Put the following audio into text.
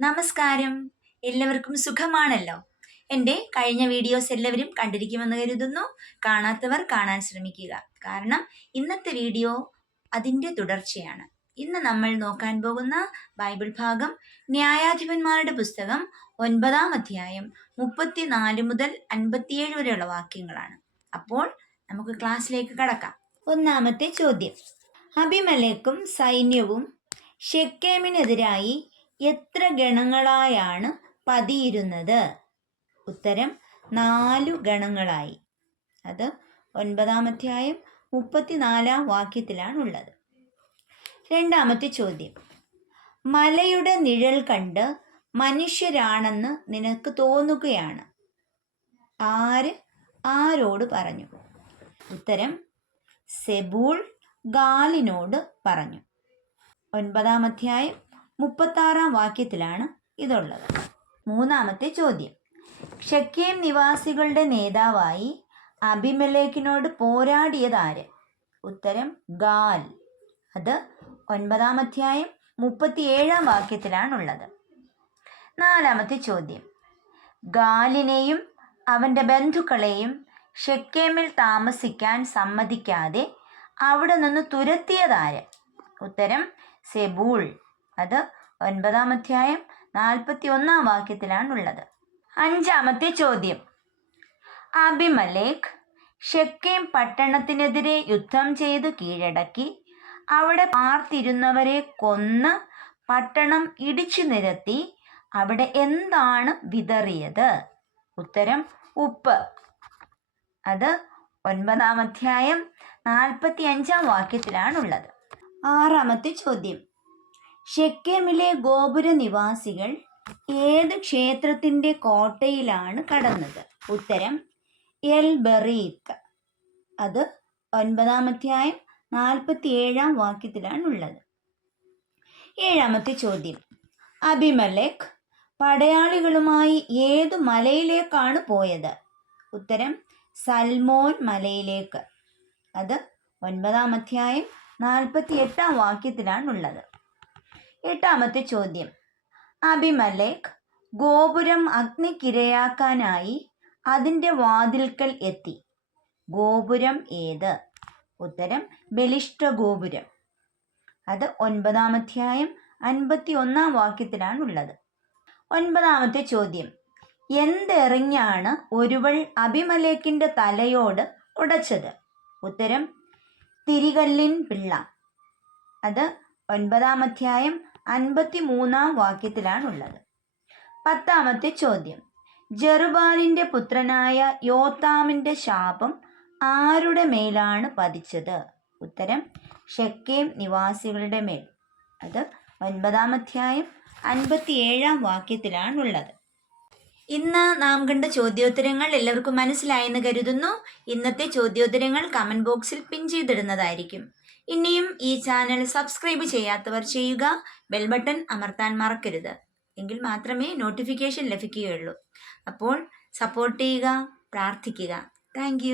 നമസ്കാരം. എല്ലാവർക്കും സുഖമാണല്ലോ? എൻ്റെ കഴിഞ്ഞ വീഡിയോസ് എല്ലാവരും കണ്ടിരിക്കുമെന്ന് കരുതുന്നു. കാണാത്തവർ കാണാൻ ശ്രമിക്കുക. കാരണം ഇന്നത്തെ വീഡിയോ അതിൻ്റെ തുടർച്ചയാണ്. ഇന്ന് നമ്മൾ നോക്കാൻ പോകുന്ന ബൈബിൾ ഭാഗം ന്യായാധിപന്മാരുടെ പുസ്തകം 9-ാം അധ്യായം 34 മുതൽ 57 വരെയുള്ള വാക്യങ്ങളാണ്. അപ്പോൾ നമുക്ക് ക്ലാസ്സിലേക്ക് കടക്കാം. ഒന്നാമത്തെ ചോദ്യം: അബിമേലെക്കും സൈന്യവും ശെഖേമിനെതിരായി എത്ര ഗണങ്ങളായാണ് പതിയിരുന്നത്? ഉത്തരം 4 ഗണങ്ങളായി. അത് 9-ാം അധ്യായം 34-ാം വാക്യത്തിലാണുള്ളത്. രണ്ടാമത്തെ ചോദ്യം: മലയുടെ നിഴൽ കണ്ട് മനുഷ്യരാണെന്ന് നിനക്ക് തോന്നുകയാണ്. ആര് ആരോട് പറഞ്ഞു? ഉത്തരം സെബൂൾ ഗാലിനോട് പറഞ്ഞു. 9-ാം അധ്യായം 36-ാം വാക്യത്തിലാണ് ഇതുള്ളത്. മൂന്നാമത്തെ ചോദ്യം: ശെഖേം നിവാസികളുടെ നേതാവായി അബിമേലെക്കിനോട് പോരാടിയതാര്? ഉത്തരം ഗാൽ. അത് 9-ാം അധ്യായം 37-ാം വാക്യത്തിലാണുള്ളത്. നാലാമത്തെ ചോദ്യം: ഗാലിനെയും അവൻ്റെ ബന്ധുക്കളെയും ശെഖേമിൽ താമസിക്കാൻ സമ്മതിക്കാതെ അവിടെ നിന്ന് തുരത്തിയതാര്? ഉത്തരം സെബൂൾ. അത് 9-ാം അധ്യായം 41-ാം വാക്യത്തിലാണുള്ളത്. അഞ്ചാമത്തെ ചോദ്യം: അബിമേലെക്ക് ശെഖേം പട്ടണത്തിനെതിരെ യുദ്ധം ചെയ്ത് കീഴടക്കി അവിടെ പാർത്തിരുന്നവരെ കൊന്ന് പട്ടണം ഇടിച്ചു നിരത്തി അവിടെ എന്താണ് വിതറിയത്? ഉത്തരം ഉപ്പ്. അത് 9-ാം അധ്യായം 45-ാം വാക്യത്തിലാണുള്ളത്. ആറാമത്തെ ചോദ്യം: ശെഖേമിലെ ഗോപുര നിവാസികൾ ഏത് ക്ഷേത്രത്തിൻ്റെ കോട്ടയിലാണ് കടന്നത്? ഉത്തരം എൽ ബെറീത്ത്. അത് 9-ാം അധ്യായം 47-ാം വാക്യത്തിലാണുള്ളത്. ഏഴാമത്തെ ചോദ്യം: അബിമേലെക്ക് പടയാളികളുമായി ഏതു മലയിലേക്കാണ് പോയത്? ഉത്തരം സൽമോൻ മലയിലേക്ക്. അത് 9-ാം അധ്യായം 48-ാം വാക്യത്തിലാണുള്ളത്. എട്ടാമത്തെ ചോദ്യം: അബിമേലെക്ക് ഗോപുരം അഗ്നിക്കിരയാക്കാനായി അതിൻ്റെ വാതിൽക്കൽ എത്തി. ഗോപുരം ഏത്? ഉത്തരം ബലിഷ്ഠ ഗോപുരം. അത് 9-ാം അധ്യായം 51-ാം വാക്യത്തിലാണുള്ളത്. ഒൻപതാമത്തെ ചോദ്യം: എന്തെറിഞ്ഞാണ് ഒരുവൾ അബിമേലെക്കിൻ്റെ തലയോട് ഉടച്ചത്? ഉത്തരം തിരികല്ലിൻ പിള്ള. അത് 9-ാം അധ്യായം 53-ാം വാക്യത്തിലാണുള്ളത്. പത്താമത്തെ ചോദ്യം: ജെറുബ്ബാലിൻ്റെ പുത്രനായ യോഥാമിൻ്റെ ശാപം ആരുടെ മേലാണ് പതിച്ചത്? ഉത്തരം ശെഖേം നിവാസികളുടെ മേൽ. അത് 9-ാം അധ്യായം 57-ാം വാക്യത്തിലാണുള്ളത്. ഇന്ന് നാം കണ്ട ചോദ്യോത്തരങ്ങൾ എല്ലാവർക്കും മനസ്സിലായെന്ന് കരുതുന്നു. ഇന്നത്തെ ചോദ്യോത്തരങ്ങൾ കമൻറ്റ് ബോക്സിൽ പിൻ ചെയ്തിടുന്നതായിരിക്കും. ഇനിയും ഈ ചാനൽ സബ്സ്ക്രൈബ് ചെയ്യാത്തവർ ചെയ്യുക. ബെൽ ബട്ടൺ അമർത്താൻ മറക്കരുത്. എങ്കിൽ മാത്രമേ നോട്ടിഫിക്കേഷൻ ലഭിക്കുകയുള്ളൂ. അപ്പോൾ സപ്പോർട്ട് ചെയ്യുക, പ്രാർത്ഥിക്കുക. താങ്ക്